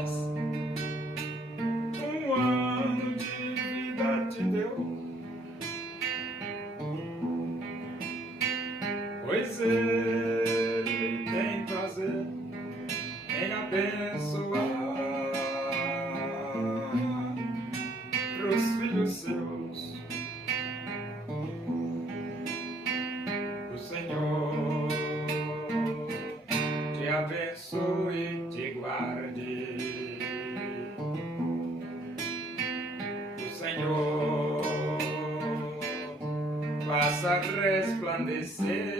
mais um ano de vida te deu, pois Ele tem prazer em abençoar os filhos seus. O Senhor te abençoe e te guarde. O Senhor faça resplandecer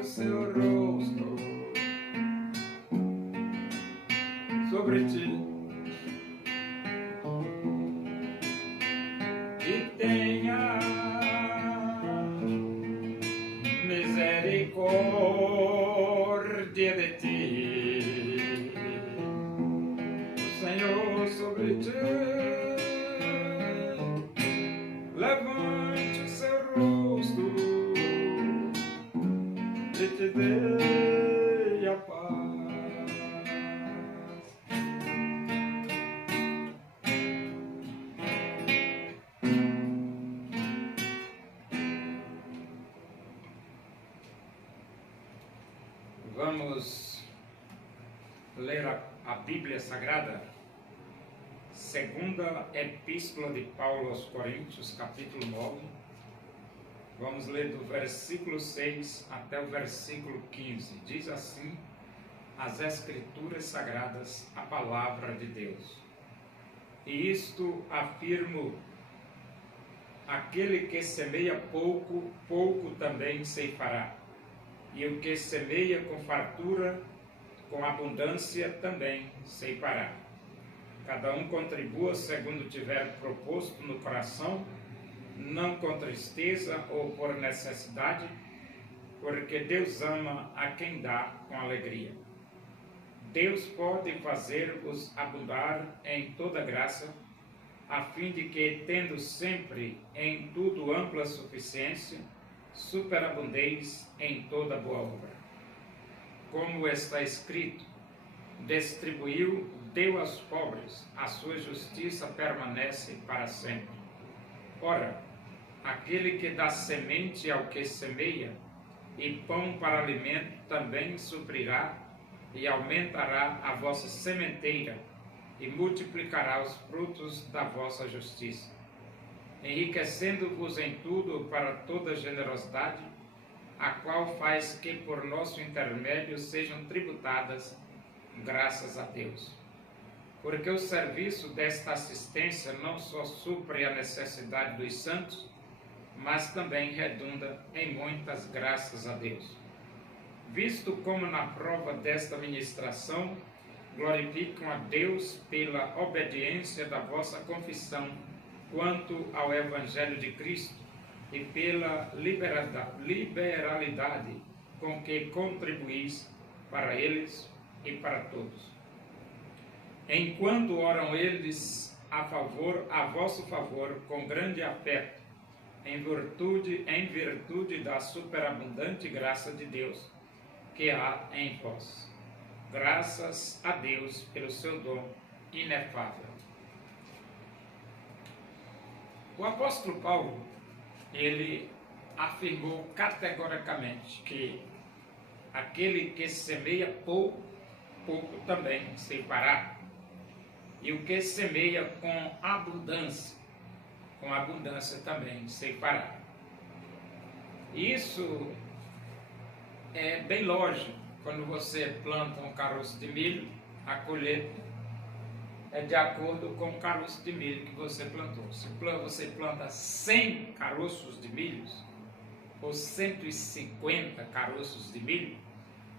o seu rosto sobre ti e tenha misericórdia de ti. O Senhor sobre ti levante o seu rosto e te dê a paz. Vamos ler a Bíblia Sagrada, segunda Epístola de Paulo aos Coríntios, capítulo 9. Vamos ler do versículo 6 até o versículo 15. Diz assim as Escrituras Sagradas, a Palavra de Deus. E isto afirmo: aquele que semeia pouco, pouco também ceifará. E o que semeia com fartura, com abundância também ceifará. Cada um contribua segundo tiver proposto no coração, não com tristeza ou por necessidade, porque Deus ama a quem dá com alegria. Deus pode fazer-vos abundar em toda graça, a fim de que, tendo sempre em tudo ampla suficiência, superabundeis em toda boa obra. Como está escrito: distribuiu, deu aos pobres, a sua justiça permanece para sempre. Ora, aquele que dá semente ao que semeia, e pão para alimento também suprirá, e aumentará a vossa sementeira, e multiplicará os frutos da vossa justiça, enriquecendo-vos em tudo para toda generosidade, a qual faz que por nosso intermédio sejam tributadas graças a Deus. Porque o serviço desta assistência não só supre a necessidade dos santos, mas também redunda em muitas graças a Deus. Visto como na prova desta ministração glorificam a Deus pela obediência da vossa confissão quanto ao Evangelho de Cristo e pela liberalidade com que contribuís para eles e para todos. Enquanto oram eles a vosso favor com grande afeto, em virtude da superabundante graça de Deus que há em vós. Graças a Deus pelo seu dom inefável. O apóstolo Paulo, ele afirmou categoricamente que aquele que semeia pouco, pouco também ceifará. E o que semeia com abundância também ceifará. Isso é bem lógico. Quando você planta um caroço de milho, a colheita é de acordo com o caroço de milho que você plantou. Se você planta 100 caroços de milho, ou 150 caroços de milho,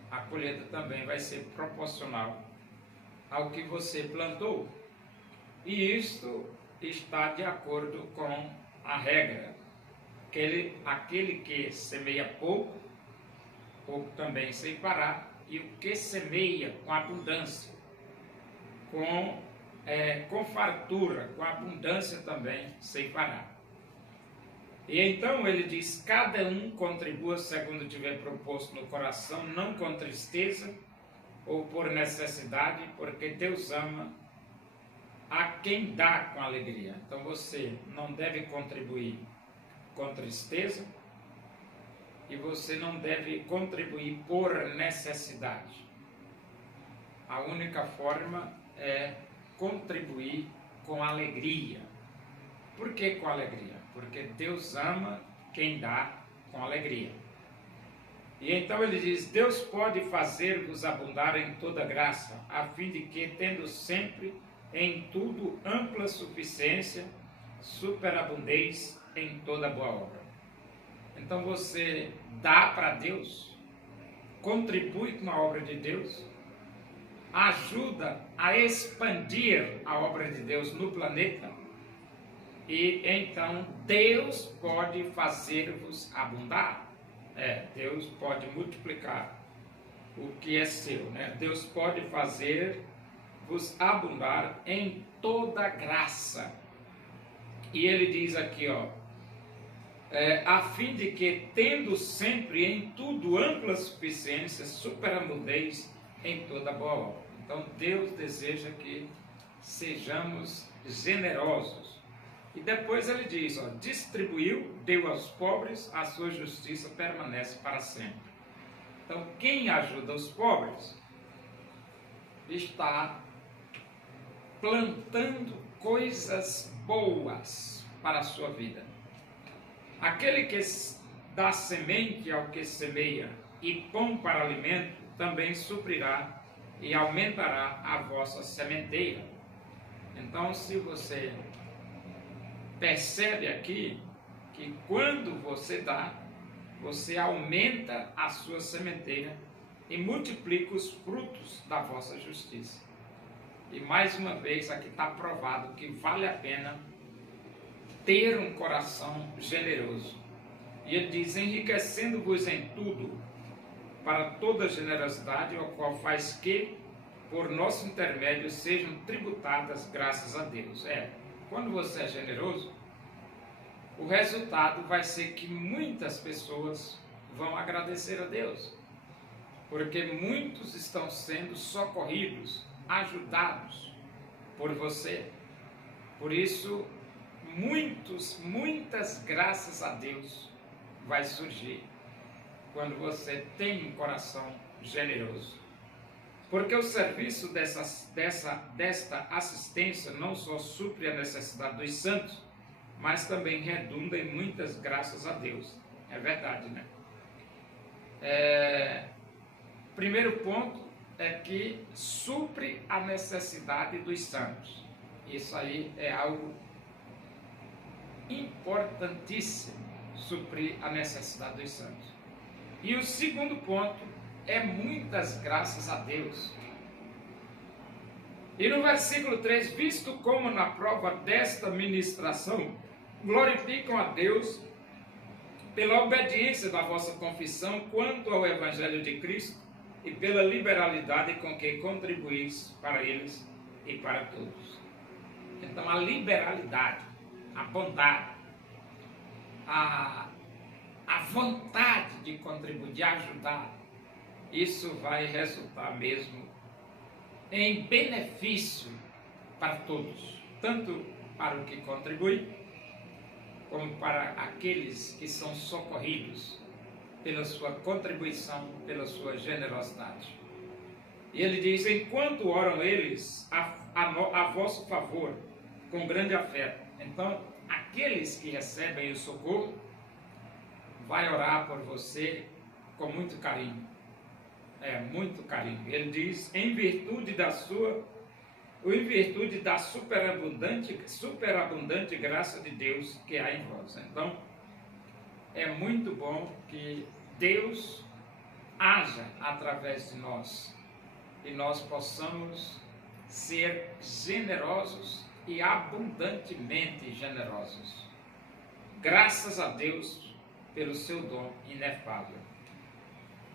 a colheita também vai ser proporcional ao que você plantou. E isto está de acordo com a regra. Aquele que semeia pouco, pouco também ceifará, e o que semeia com abundância, com fartura, com abundância também ceifará. E então ele diz: cada um contribua segundo tiver proposto no coração, não com tristeza ou por necessidade, porque Deus ama a quem dá com alegria. Então você não deve contribuir com tristeza e você não deve contribuir por necessidade. A única forma é contribuir com alegria. Por que com alegria? Porque Deus ama quem dá com alegria. E então ele diz: Deus pode fazer-vos abundar em toda graça, a fim de que, tendo sempre em tudo ampla suficiência, superabundeis em toda boa obra. Então você dá para Deus, contribui com a obra de Deus, ajuda a expandir a obra de Deus no planeta, e então Deus pode fazer-vos abundar. Deus pode multiplicar o que é seu, né? Deus pode fazer-vos abundar em toda graça. E ele diz aqui, a fim de que, tendo sempre em tudo ampla suficiência, superabundeis em toda boa obra. Então Deus deseja que sejamos generosos. E depois ele diz, distribuiu, deu aos pobres, a sua justiça permanece para sempre. Então quem ajuda os pobres está plantando coisas boas para a sua vida. Aquele que dá semente ao que semeia e pão para alimento, também suprirá e aumentará a vossa sementeira. Então, se você percebe aqui que quando você dá, você aumenta a sua sementeira e multiplica os frutos da vossa justiça. E mais uma vez aqui está provado que vale a pena ter um coração generoso. E ele diz: enriquecendo-vos em tudo para toda generosidade, o qual faz que, por nosso intermédio, sejam tributadas graças a Deus. Quando você é generoso, o resultado vai ser que muitas pessoas vão agradecer a Deus, porque muitos estão sendo socorridos, ajudados por você. Por isso, muitas graças a Deus vai surgir quando você tem um coração generoso. Porque o serviço desta assistência não só supre a necessidade dos santos, mas também redunda em muitas graças a Deus. É verdade, né? Primeiro ponto é que supre a necessidade dos santos. Isso aí é algo importantíssimo, suprir a necessidade dos santos. E o segundo ponto é muitas graças a Deus. E no versículo 3, visto como na prova desta ministração glorificam a Deus pela obediência da vossa confissão quanto ao Evangelho de Cristo e pela liberalidade com que contribuís para eles e para todos. Então a liberalidade, a bondade, a vontade de contribuir, de ajudar, isso vai resultar mesmo em benefício para todos, tanto para o que contribui, como para aqueles que são socorridos pela sua contribuição, pela sua generosidade. E ele diz: enquanto oram eles a vosso favor, com grande afeto. Então, aqueles que recebem o socorro, vai orar por você com muito carinho. Muito carinho. Ele diz: em virtude da superabundante graça de Deus que há em vós. Então, é muito bom que Deus haja através de nós e nós possamos ser generosos e abundantemente generosos. Graças a Deus pelo seu dom inefável.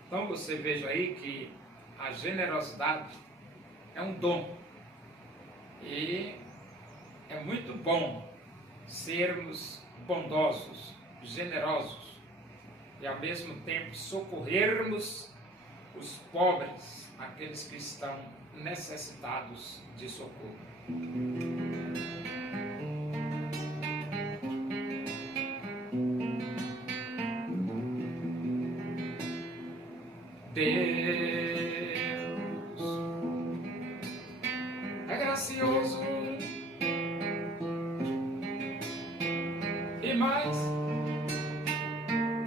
Então você veja aí que a generosidade é um dom. E é muito bom sermos bondosos, generosos e ao mesmo tempo socorrermos os pobres aqueles que estão necessitados de socorro. Deus é gracioso e mais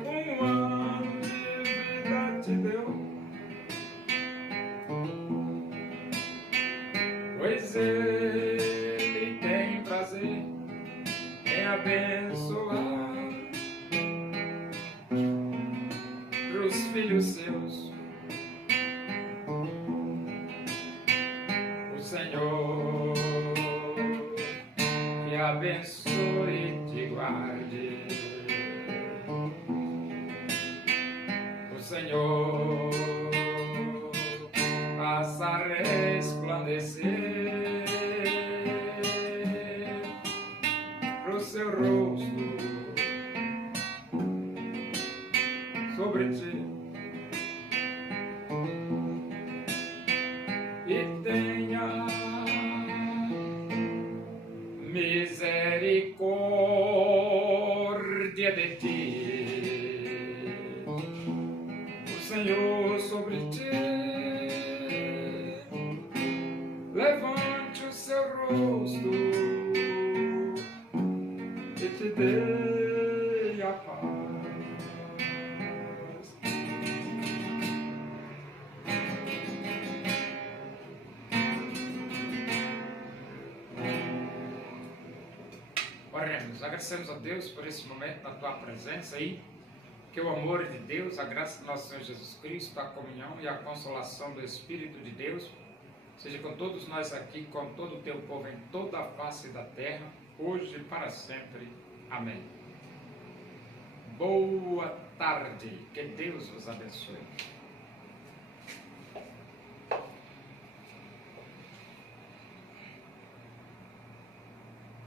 um ano de vida te deu, pois Ele tem prazer em abençoar os filhos seus. O Senhor te abençoe e te guarde. O Senhor faça resplandecer o seu rosto sobre ti e tenha misericórdia de ti. O Senhor sobre ti levante o seu rosto e te dê a paz. Oremos, agradecemos a Deus por esse momento na tua presença aí, que o amor de Deus, a graça do nosso Senhor Jesus Cristo, a comunhão e a consolação do Espírito de Deus seja com todos nós aqui, com todo o teu povo em toda a face da terra, hoje e para sempre. Amém. Boa tarde, que Deus vos abençoe.